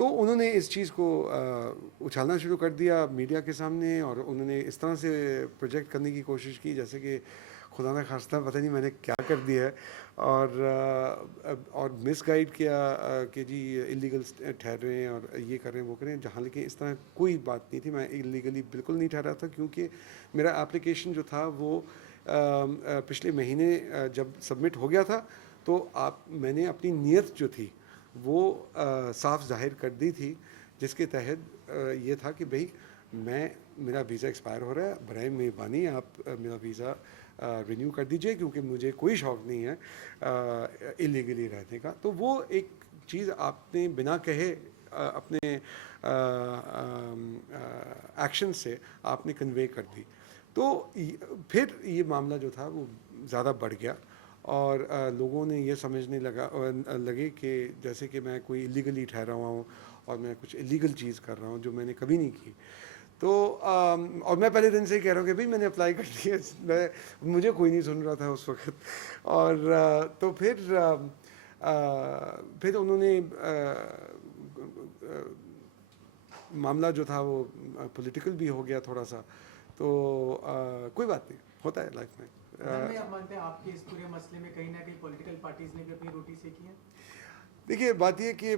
तो उन्होंने इस चीज़ को उछालना शुरू कर दिया मीडिया के सामने, और उन्होंने इस तरह से प्रोजेक्ट करने की कोशिश की जैसे कि खुदा न खास्ता पता नहीं मैंने क्या कर दिया है, और मिसगाइड किया कि जी इलीगल ठहर रहे हैं और ये कर रहे हैं वो कर रहे हैं, जहाँ लेकिन इस तरह कोई बात नहीं थी। मैं इलीगली बिल्कुल नहीं ठहरा था, क्योंकि मेरा एप्लीकेशन जो था वो पिछले महीने जब सबमिट हो गया था, तो मैंने अपनी नीयत जो थी वो साफ जाहिर कर दी थी, जिसके तहत ये था कि भाई मेरा वीज़ा एक्सपायर हो रहा है, बराए मेहरबानी आप मेरा वीज़ा रिन्यू कर दीजिए, क्योंकि मुझे कोई शौक़ नहीं है इलीगली रहने का। तो वो एक चीज़ आपने बिना कहे अपने एक्शन से आपने कन्वे कर दी। तो फिर ये मामला जो था वो ज़्यादा बढ़ गया, और लोगों ने ये समझने लगे कि जैसे कि मैं कोई इलीगली ठहरा हुआ हूँ और मैं कुछ इलीगल चीज़ कर रहा हूँ जो मैंने कभी नहीं की। तो और मैं पहले दिन से ही कह रहा हूँ कि भाई मैंने अप्लाई कर दिया, मुझे कोई नहीं सुन रहा था उस वक्त। और तो फिर उन्होंने मामला जो था वो पॉलिटिकल भी हो गया थोड़ा सा। तो कोई बात नहीं, होता है लाइफ में। आप मानते हैं आपके इस पूरे मसले में कहीं ना कहीं पॉलिटिकल पार्टीज ने भी अपनी रोटी सेकी है? देखिए बात ये कि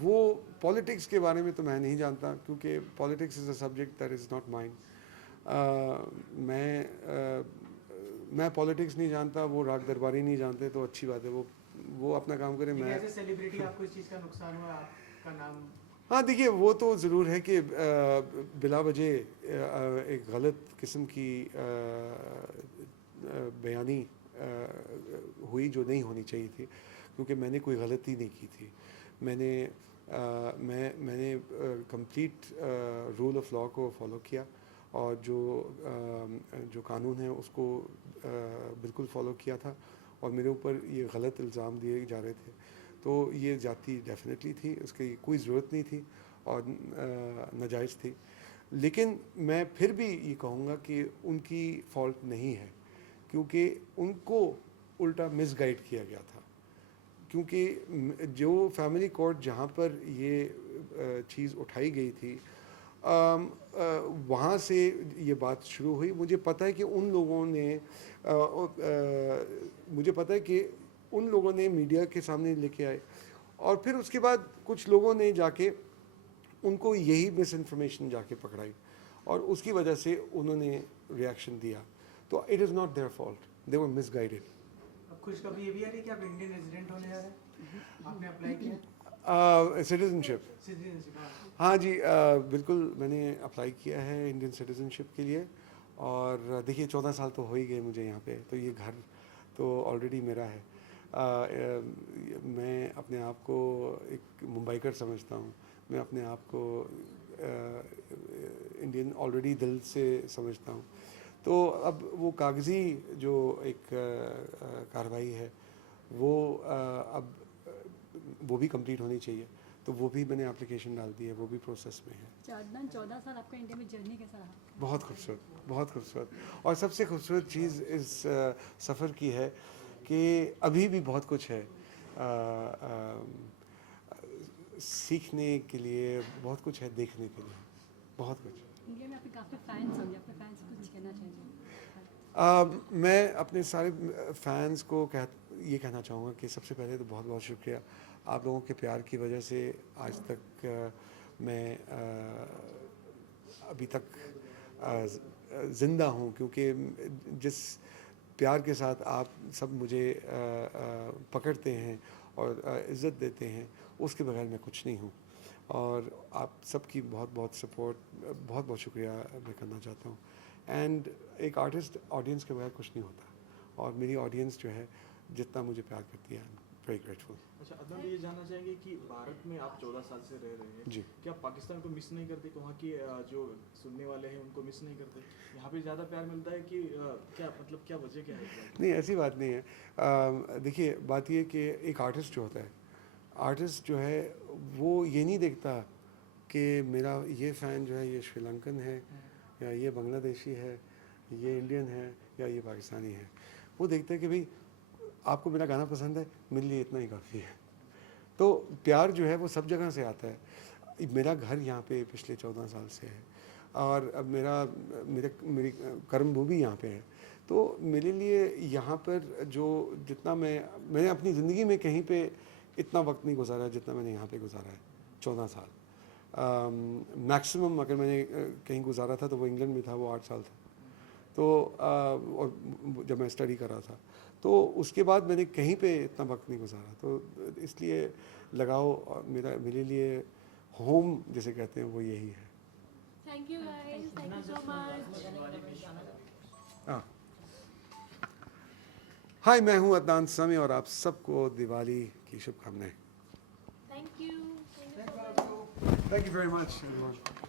वो पॉलिटिक्स के बारे में तो मैं नहीं जानता, क्योंकि politics is a subject that is not mind. मैं पॉलिटिक्स नहीं जानता, वो राग दरबारी नहीं जानते, तो अच्छी बात है, वो अपना काम करें। मैं एज ए सेलिब्रिटी आपको इस चीज़ का नुकसान हुआ, आपका नाम? हाँ देखिए, वो तो ज़रूर है कि बिला वजह एक गलत किस्म की बयानी हुई जो नहीं होनी चाहिए थी, क्योंकि मैंने कोई गलती नहीं की थी। मैंने कंप्लीट रूल ऑफ लॉ को फॉलो किया, और जो कानून है उसको बिल्कुल फॉलो किया था, और मेरे ऊपर ये गलत इल्ज़ाम दिए जा रहे थे, तो ये ज़्यादती डेफिनेटली थी, उसकी कोई ज़रूरत नहीं थी और नाजायज़ थी। लेकिन मैं फिर भी ये कहूँगा कि उनकी फ़ॉल्ट नहीं है, क्योंकि उनको उल्टा मिसगाइड किया गया था। क्योंकि जो फैमिली कोर्ट जहाँ पर ये चीज़ उठाई गई थी, वहाँ से ये बात शुरू हुई। मुझे पता है कि उन लोगों ने मीडिया के सामने लेके आए, और फिर उसके बाद कुछ लोगों ने जाके उनको यही मिस इन्फॉर्मेशन जाके पकड़ाई, और उसकी वजह से उन्होंने रिएक्शन दिया। तो it is not their fault, they were misguided. अब खुशखबरी ये भी आ रही है कि आप इंडियन रेजिडेंट होने जा रहे हैं, आपने अप्लाई किया? सिटीजनशिप, हाँ जी, बिल्कुल मैंने अप्लाई किया है इंडियन सिटीजनशिप के लिए। और देखिए 14 साल तो हो ही गए मुझे यहाँ पे, तो ये घर तो ऑलरेडी मेरा है। मैं अपने आप को एक मुंबईकर समझता हूँ, मैं अपने आप को इंडियन ऑलरेडी दिल से समझता हूँ। तो अब वो कागज़ी जो एक कार्रवाई है वो अब वो भी कंप्लीट होनी चाहिए, तो वो भी मैंने एप्लीकेशन डाल दी है, वो भी प्रोसेस में है। अदनान 14 साल आपका इंडिया में जर्नी कैसा रहा? बहुत खूबसूरत, बहुत खूबसूरत। और सबसे खूबसूरत चीज़ इस सफ़र की है कि अभी भी बहुत कुछ है सीखने के लिए, बहुत कुछ है देखने के लिए, बहुत कुछ। इंडिया में आपके काफ़ी फैंस होंगे, अपने फैंस को कुछ कहना चाहिए? मैं अपने सारे फैंस को ये कहना चाहूँगा कि सबसे पहले तो बहुत बहुत शुक्रिया। आप लोगों के प्यार की वजह से आज तक मैं अभी तक ज़िंदा हूँ, क्योंकि जिस प्यार के साथ आप सब मुझे पकड़ते हैं और इज़्ज़त देते हैं, उसके बगैर मैं कुछ नहीं हूँ। और आप सबकी बहुत बहुत सपोर्ट, बहुत बहुत शुक्रिया मैं करना चाहता हूँ। एंड एक आर्टिस्ट ऑडियंस के बगैर कुछ नहीं होता, और मेरी ऑडियंस जो है जितना मुझे प्यार करती है, वेरी ग्रेटफुल। अच्छा अदनान, ये जानना चाहेंगे कि भारत में आप 14 साल से रह रहे हैं जी, क्या पाकिस्तान को मिस नहीं करते? वहाँ की जो सुनने वाले हैं उनको मिस नहीं करते? यहाँ पे ज़्यादा प्यार मिलता है कि क्या मतलब क्या वजह क्या है? नहीं ऐसी बात नहीं है। देखिए बात ये कि एक आर्टिस्ट जो होता है, आर्टिस्ट जो है वो ये नहीं देखता कि मेरा ये फ़ैन जो है ये श्रीलंकन है, या ये बांग्लादेशी है, ये इंडियन है, या ये पाकिस्तानी है। वो देखते हैं कि भाई आपको मेरा गाना पसंद है, मेरे लिए इतना ही काफ़ी है। तो प्यार जो है वो सब जगह से आता है। मेरा घर यहाँ पे पिछले 14 साल से है और अब मेरी कर्मभूमि यहाँ पे है, तो मेरे लिए यहाँ पर जो जितना मैंने अपनी ज़िंदगी में कहीं पे इतना वक्त नहीं गुजारा जितना मैंने यहाँ पे गुजारा है 14 साल। मैक्सिमम अगर मैंने कहीं गुजारा था तो वो इंग्लैंड में था, वो 8 साल था। तो और जब मैं स्टडी कर रहा था, तो उसके बाद मैंने कहीं पे इतना वक्त नहीं गुजारा, तो इसलिए लगाव मेरे लिए होम जिसे कहते हैं वो यही है। Thank you guys. Thank you so much. हाँ, हाय, मैं हूँ अदनान सामी और आप सबको दिवाली की शुभकामनाएं। Thank you. Thank you so much. Thank you very much, everyone.